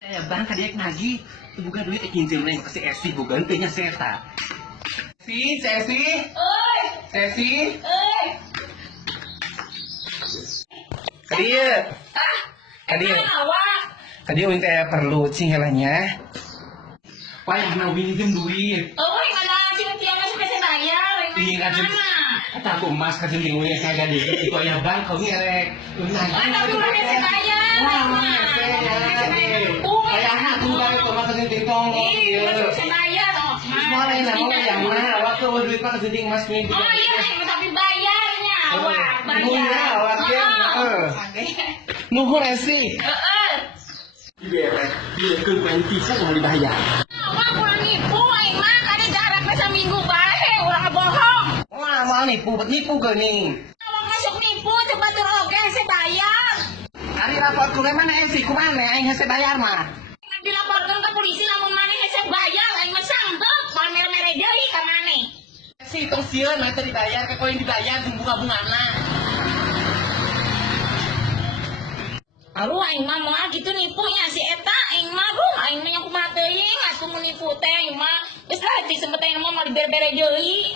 Bang kadiek nagih buka duit kinjil neng ke si Esi buka nya seta. Sesi. Oi, Sesi. oi. Kadieu. Ah, Kadieu. awak. Kadieu minta perlu cingelanya. Payah na pinjem duit. Oi, mana cing tiang masih bisa bayar. Iya kan kata aku emas kasih tinggalnya kagak deh itu ayah bang kau ngerek. Tapi udah bisa bayar. Wah mana ayahnya tuh dari tuh kasih tingtong. Ih, masih bisa bayar oh. Semua lain nama yang mana waktu duit mah kasih ting mas nih. Oh iya, tapi bayarnya awak bayar. Awak ya. Nuhun Esi. Iya, dia ke kuanti saya mau dibayar. Awak kurang nipu, aing mah kali jarak masa minggu bae, urang bohong. Wah, mau nipu geuning. Awak masuk nipu, coba turun oke saya bayar. Ari lapor ku mana Esi kumana aing hese bayar mah. Dilaporkan ke polisi lamun maneh saya bayar, aing mah sanggup pamer-mere deui ka maneh. Si terus sieun mah teh dibayar ke koin dibayar jeung bunga-bungana. Aduh, aing mah moal gitu nipunya si eta, aing mah rum, aing mah nyakumaha teuing atuh mun nipu teh, aing mah geus lah di sempet aing mah mau diber-bere deui.